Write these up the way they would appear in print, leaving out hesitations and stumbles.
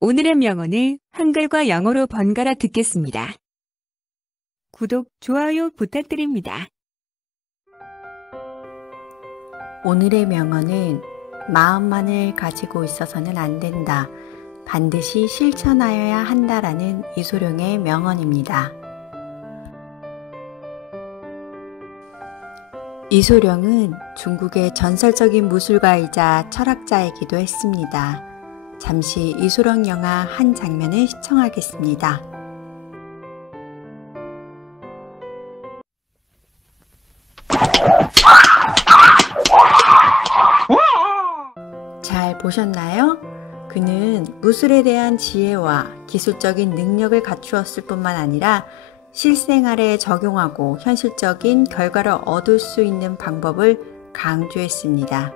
오늘의 명언을 한글과 영어로 번갈아 듣겠습니다. 구독, 좋아요 부탁드립니다. 오늘의 명언은 마음만을 가지고 있어서는 안 된다. 반드시 실천하여야 한다라는 이소룡의 명언입니다. 이소룡은 중국의 전설적인 무술가이자 철학자이기도 했습니다. 잠시 이소룡 영화 한 장면을 시청하겠습니다. 잘 보셨나요? 그는 무술에 대한 지혜와 기술적인 능력을 갖추었을 뿐만 아니라 실생활에 적용하고 현실적인 결과를 얻을 수 있는 방법을 강조했습니다.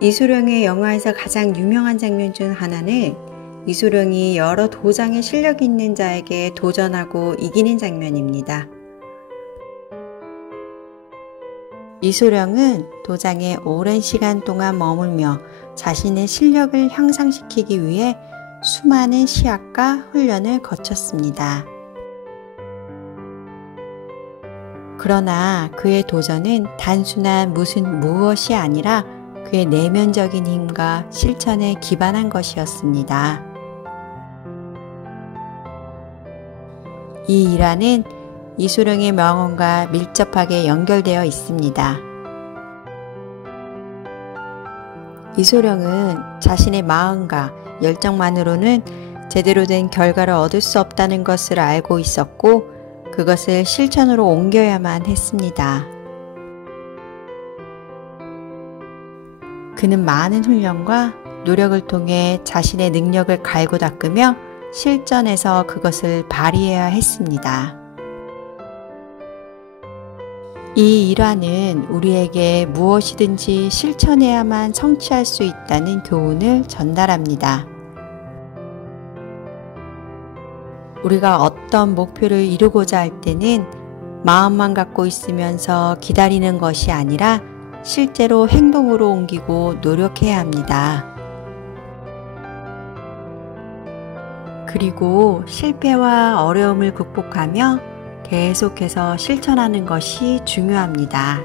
이소룡의 영화에서 가장 유명한 장면 중 하나는 이소룡이 여러 도장에 실력 있는 자에게 도전하고 이기는 장면입니다. 이소룡은 도장에 오랜 시간 동안 머물며 자신의 실력을 향상시키기 위해 수많은 시합과 훈련을 거쳤습니다. 그러나 그의 도전은 단순한 무엇이 아니라 그의 내면적인 힘과 실천에 기반한 것이었습니다. 이 일화는 이소룡의 명언과 밀접하게 연결되어 있습니다. 이소룡은 자신의 마음과 열정만으로는 제대로 된 결과를 얻을 수 없다는 것을 알고 있었고 그것을 실천으로 옮겨야만 했습니다. 그는 많은 훈련과 노력을 통해 자신의 능력을 갈고 닦으며 실전에서 그것을 발휘해야 했습니다. 이 일화는 우리에게 무엇이든지 실천해야만 성취할 수 있다는 교훈을 전달합니다. 우리가 어떤 목표를 이루고자 할 때는 마음만 갖고 있으면서 기다리는 것이 아니라 실제로 행동으로 옮기고 노력해야 합니다. 그리고 실패와 어려움을 극복하며 계속해서 실천하는 것이 중요합니다.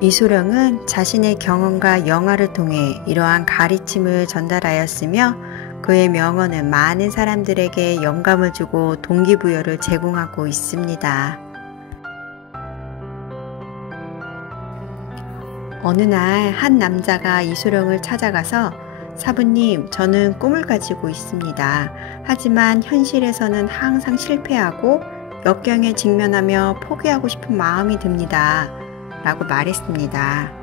이소룡은 자신의 경험과 영화를 통해 이러한 가르침을 전달하였으며 그의 명언은 많은 사람들에게 영감을 주고 동기부여를 제공하고 있습니다. 어느 날 한 남자가 이소룡을 찾아가서 사부님, 저는 꿈을 가지고 있습니다. 하지만 현실에서는 항상 실패하고 역경에 직면하며 포기하고 싶은 마음이 듭니다. 라고 말했습니다.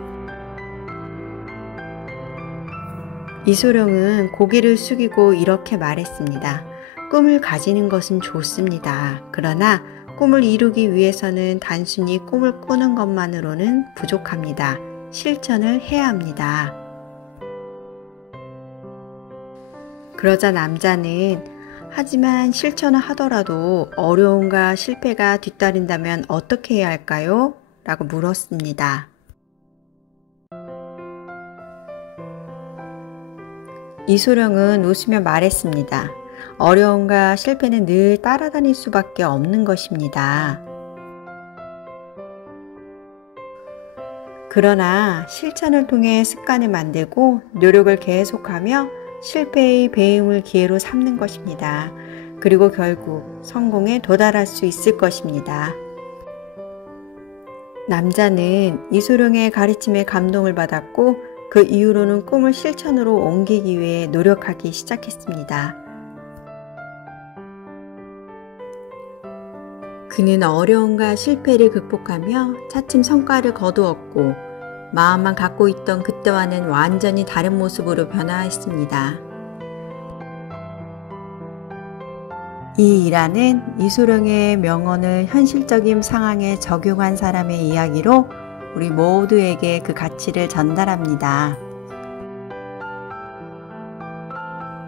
이소룡은 고개를 숙이고 이렇게 말했습니다. 꿈을 가지는 것은 좋습니다. 그러나 꿈을 이루기 위해서는 단순히 꿈을 꾸는 것만으로는 부족합니다. 실천을 해야 합니다. 그러자 남자는 하지만 실천을 하더라도 어려움과 실패가 뒤따른다면 어떻게 해야 할까요? 라고 물었습니다. 이소룡은 웃으며 말했습니다. 어려움과 실패는 늘 따라다닐 수밖에 없는 것입니다. 그러나 실천을 통해 습관을 만들고 노력을 계속하며 실패의 배움을 기회로 삼는 것입니다. 그리고 결국 성공에 도달할 수 있을 것입니다. 남자는 이소룡의 가르침에 감동을 받았고 그 이후로는 꿈을 실천으로 옮기기 위해 노력하기 시작했습니다. 그는 어려움과 실패를 극복하며 차츰 성과를 거두었고 마음만 갖고 있던 그때와는 완전히 다른 모습으로 변화했습니다. 이 일화는 이소룡의 명언을 현실적인 상황에 적용한 사람의 이야기로 우리 모두에게 그 가치를 전달합니다.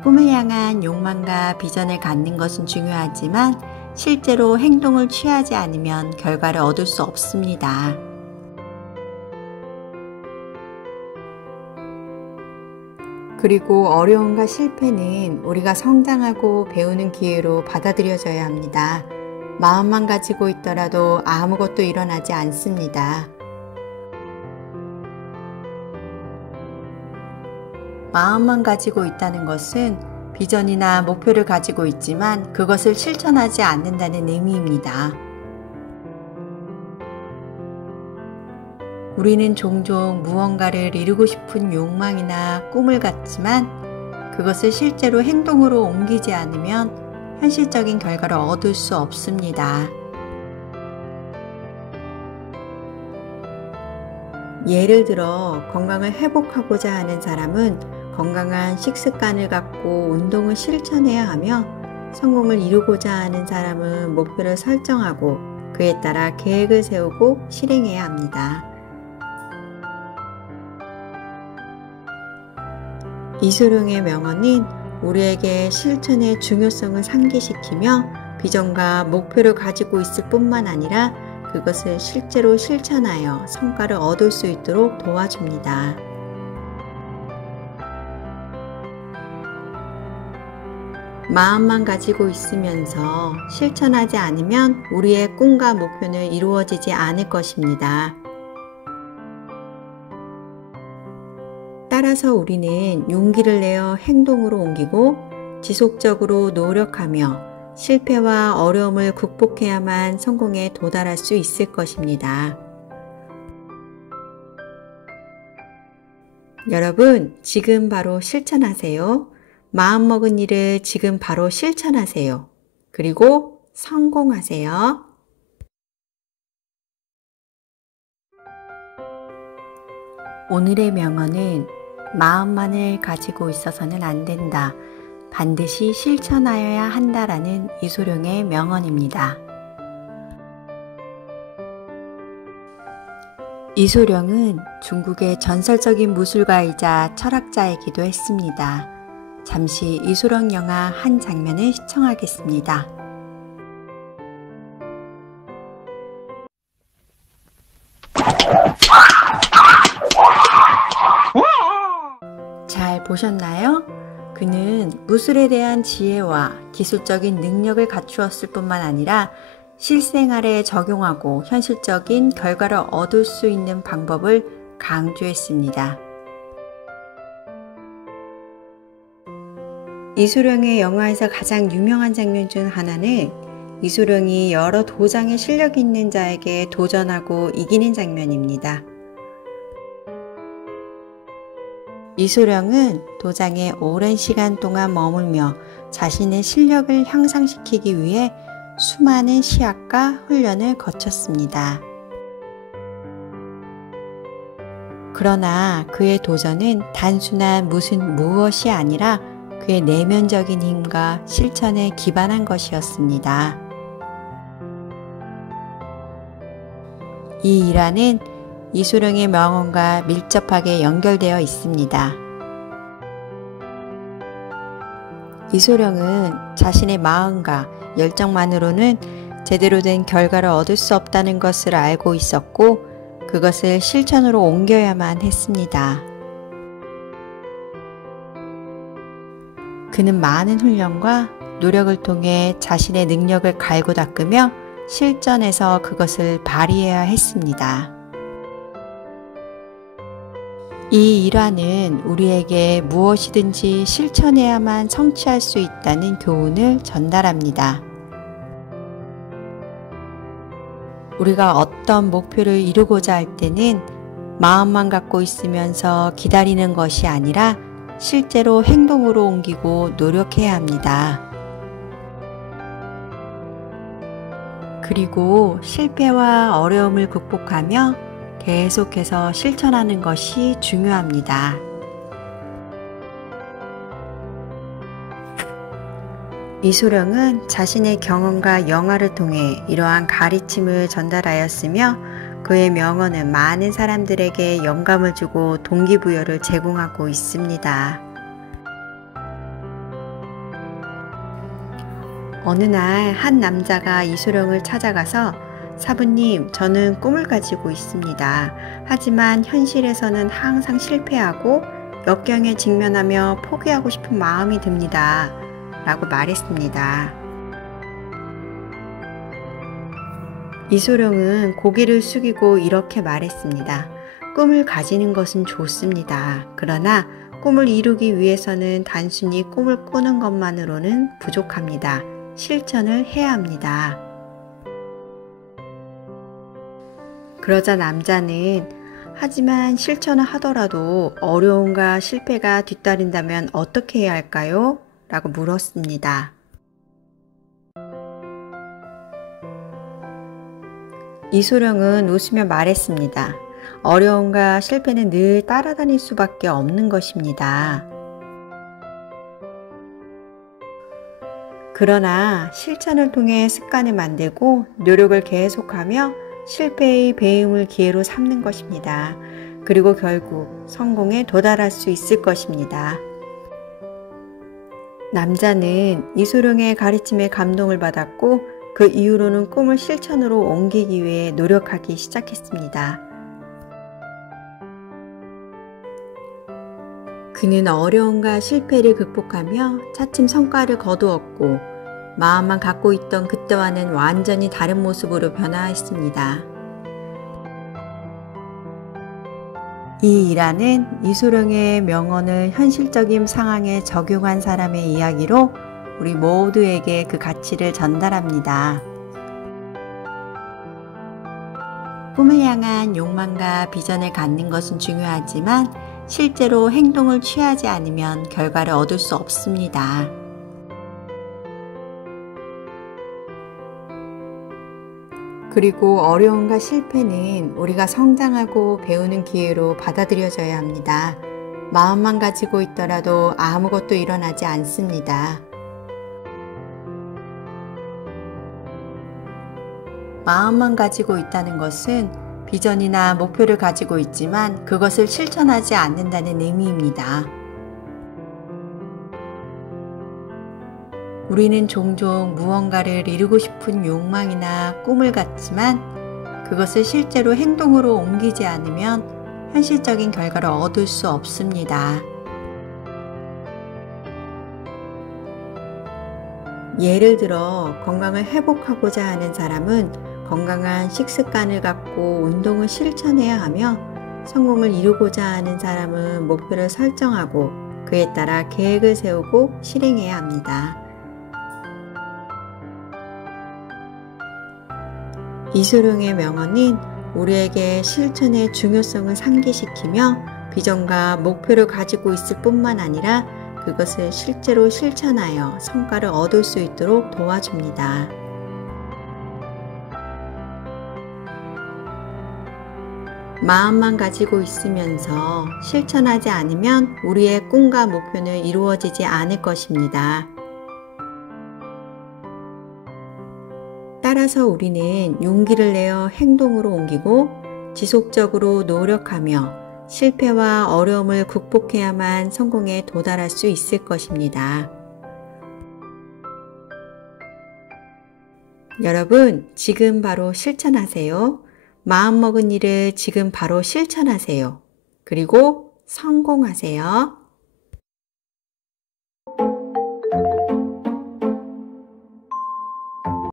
꿈을 향한 욕망과 비전을 갖는 것은 중요하지만 실제로 행동을 취하지 않으면 결과를 얻을 수 없습니다. 그리고 어려움과 실패는 우리가 성장하고 배우는 기회로 받아들여져야 합니다. 마음만 가지고 있더라도 아무것도 일어나지 않습니다. 마음만 가지고 있다는 것은 비전이나 목표를 가지고 있지만 그것을 실천하지 않는다는 의미입니다. 우리는 종종 무언가를 이루고 싶은 욕망이나 꿈을 갖지만 그것을 실제로 행동으로 옮기지 않으면 현실적인 결과를 얻을 수 없습니다. 예를 들어 건강을 회복하고자 하는 사람은 건강한 식습관을 갖고 운동을 실천해야 하며 성공을 이루고자 하는 사람은 목표를 설정하고 그에 따라 계획을 세우고 실행해야 합니다. 이소룡의 명언은 우리에게 실천의 중요성을 상기시키며 비전과 목표를 가지고 있을 뿐만 아니라 그것을 실제로 실천하여 성과를 얻을 수 있도록 도와줍니다. 마음만 가지고 있으면서 실천하지 않으면 우리의 꿈과 목표는 이루어지지 않을 것입니다. 따라서 우리는 용기를 내어 행동으로 옮기고 지속적으로 노력하며 실패와 어려움을 극복해야만 성공에 도달할 수 있을 것입니다. 여러분, 지금 바로 실천하세요. 마음먹은 일을 지금 바로 실천하세요. 그리고 성공하세요. 오늘의 명언은 마음만을 가지고 있어서는 안 된다. 반드시 실천하여야 한다라는 이소룡의 명언입니다. 이소룡은 중국의 전설적인 무술가이자 철학자이기도 했습니다. 잠시 이소룡 영화 한 장면을 시청하겠습니다. 잘 보셨나요? 그는 무술에 대한 지혜와 기술적인 능력을 갖추었을 뿐만 아니라 실생활에 적용하고 현실적인 결과를 얻을 수 있는 방법을 강조했습니다. 이소룡의 영화에서 가장 유명한 장면 중 하나는 이소룡이 여러 도장에 실력 있는 자에게 도전하고 이기는 장면입니다. 이소룡은 도장에 오랜 시간 동안 머물며 자신의 실력을 향상시키기 위해 수많은 시합과 훈련을 거쳤습니다. 그러나 그의 도전은 단순한 무엇이 아니라 그의 내면적인 힘과 실천에 기반한 것이었습니다. 이 일화는 이소룡의 명언과 밀접하게 연결되어 있습니다. 이소룡은 자신의 마음과 열정만으로는 제대로 된 결과를 얻을 수 없다는 것을 알고 있었고 그것을 실천으로 옮겨야만 했습니다. 그는 많은 훈련과 노력을 통해 자신의 능력을 갈고 닦으며 실전에서 그것을 발휘해야 했습니다. 이 일화는 우리에게 무엇이든지 실천해야만 성취할 수 있다는 교훈을 전달합니다. 우리가 어떤 목표를 이루고자 할 때는 마음만 갖고 있으면서 기다리는 것이 아니라 실제로 행동으로 옮기고 노력해야 합니다. 그리고 실패와 어려움을 극복하며 계속해서 실천하는 것이 중요합니다. 이소룡은 자신의 경험과 영화를 통해 이러한 가르침을 전달하였으며 그의 명언은 많은 사람들에게 영감을 주고 동기부여를 제공하고 있습니다. 어느 날 한 남자가 이소룡을 찾아가서 사부님, 저는 꿈을 가지고 있습니다. 하지만 현실에서는 항상 실패하고 역경에 직면하며 포기하고 싶은 마음이 듭니다. 라고 말했습니다. 이소룡은 고개를 숙이고 이렇게 말했습니다. 꿈을 가지는 것은 좋습니다. 그러나 꿈을 이루기 위해서는 단순히 꿈을 꾸는 것만으로는 부족합니다. 실천을 해야 합니다. 그러자 남자는 하지만 실천을 하더라도 어려움과 실패가 뒤따른다면 어떻게 해야 할까요? 라고 물었습니다. 이소룡은 웃으며 말했습니다. 어려움과 실패는 늘 따라다닐 수밖에 없는 것입니다. 그러나 실천을 통해 습관을 만들고 노력을 계속하며 실패의 배움을 기회로 삼는 것입니다. 그리고 결국 성공에 도달할 수 있을 것입니다. 남자는 이소룡의 가르침에 감동을 받았고 그 이후로는 꿈을 실천으로 옮기기 위해 노력하기 시작했습니다. 그는 어려움과 실패를 극복하며 차츰 성과를 거두었고 마음만 갖고 있던 그때와는 완전히 다른 모습으로 변화했습니다. 이 일화는 이소룡의 명언을 현실적인 상황에 적용한 사람의 이야기로 우리 모두에게 그 가치를 전달합니다. 꿈을 향한 욕망과 비전을 갖는 것은 중요하지만 실제로 행동을 취하지 않으면 결과를 얻을 수 없습니다. 그리고 어려움과 실패는 우리가 성장하고 배우는 기회로 받아들여져야 합니다. 마음만 가지고 있더라도 아무것도 일어나지 않습니다. 마음만 가지고 있다는 것은 비전이나 목표를 가지고 있지만 그것을 실천하지 않는다는 의미입니다. 우리는 종종 무언가를 이루고 싶은 욕망이나 꿈을 갖지만 그것을 실제로 행동으로 옮기지 않으면 현실적인 결과를 얻을 수 없습니다. 예를 들어 건강을 회복하고자 하는 사람은 건강한 식습관을 갖고 운동을 실천해야 하며 성공을 이루고자 하는 사람은 목표를 설정하고 그에 따라 계획을 세우고 실행해야 합니다. 이소룡의 명언은 우리에게 실천의 중요성을 상기시키며 비전과 목표를 가지고 있을 뿐만 아니라 그것을 실제로 실천하여 성과를 얻을 수 있도록 도와줍니다. 마음만 가지고 있으면서 실천하지 않으면 우리의 꿈과 목표는 이루어지지 않을 것입니다. 따라서 우리는 용기를 내어 행동으로 옮기고 지속적으로 노력하며 실패와 어려움을 극복해야만 성공에 도달할 수 있을 것입니다. 여러분, 지금 바로 실천하세요. 마음먹은 일을 지금 바로 실천하세요. 그리고 성공하세요.